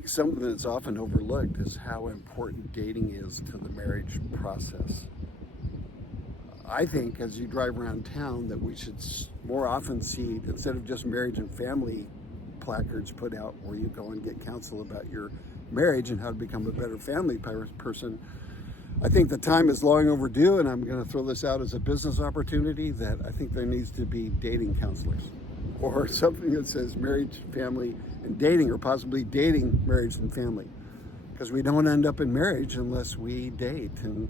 think something that's often overlooked is how important dating is to the marriage process. I think as you drive around town that we should more often see, instead of just marriage and family placards put out where you go and get counsel about your marriage and how to become a better family person, I think the time is long overdue, and I'm going to throw this out as a business opportunity, that I think there needs to be dating counselors, or something that says marriage, family, and dating, or possibly dating, marriage, and family, because we don't end up in marriage unless we date. And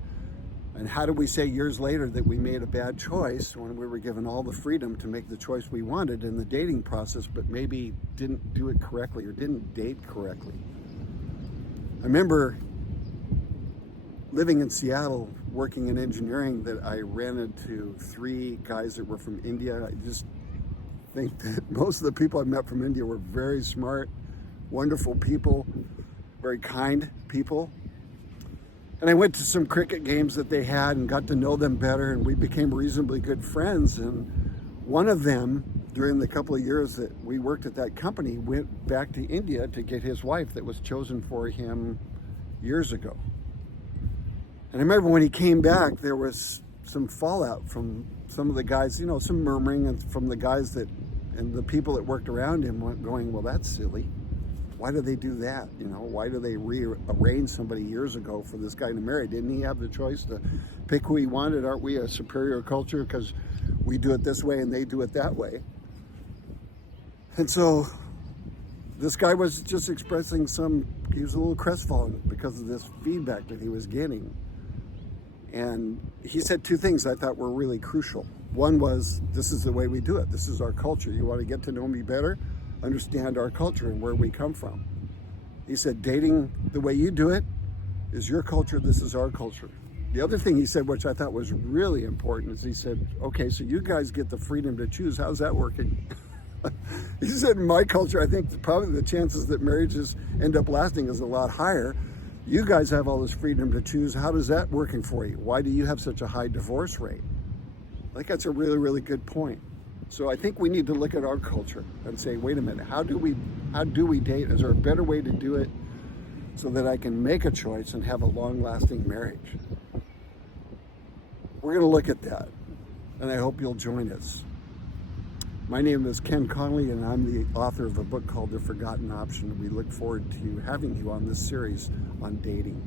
how do we say years later that we made a bad choice when we were given all the freedom to make the choice we wanted in the dating process, but maybe didn't do it correctly or didn't date correctly? I remember living in Seattle, working in engineering, that I ran into 3 guys that were from India. I just think that most of the people I met from India were very smart, wonderful people, very kind people. And I went to some cricket games that they had and got to know them better, and we became reasonably good friends. And one of them, during the couple of years that we worked at that company, went back to India to get his wife that was chosen for him years ago. And I remember when he came back, there was some fallout from some of the guys, some murmuring, and from the guys and the people that worked around him went going, well, that's silly. Why do they do that? Why do they rearrange somebody years ago for this guy to marry? Didn't he have the choice to pick who he wanted? Aren't we a superior culture because we do it this way and they do it that way? And so this guy was just expressing he was a little crestfallen because of this feedback that he was getting. And he said 2 things I thought were really crucial. One was, this is the way we do it. This is our culture. You want to get to know me better? Understand our culture and where we come from. He said, dating the way you do it is your culture. This is our culture. The other thing he said, which I thought was really important, is he said, okay, so you guys get the freedom to choose. How's that working? He said, in my culture, I think probably the chances that marriages end up lasting is a lot higher. You guys have all this freedom to choose. How does that working for you? Why do you have such a high divorce rate? I think that's a really, really good point. So I think we need to look at our culture and say, wait a minute, how do we date? Is there a better way to do it so that I can make a choice and have a long-lasting marriage? We're going to look at that, and I hope you'll join us. My name is Ken Connolly, and I'm the author of a book called The Forgotten Option. We look forward to having you on this series on dating.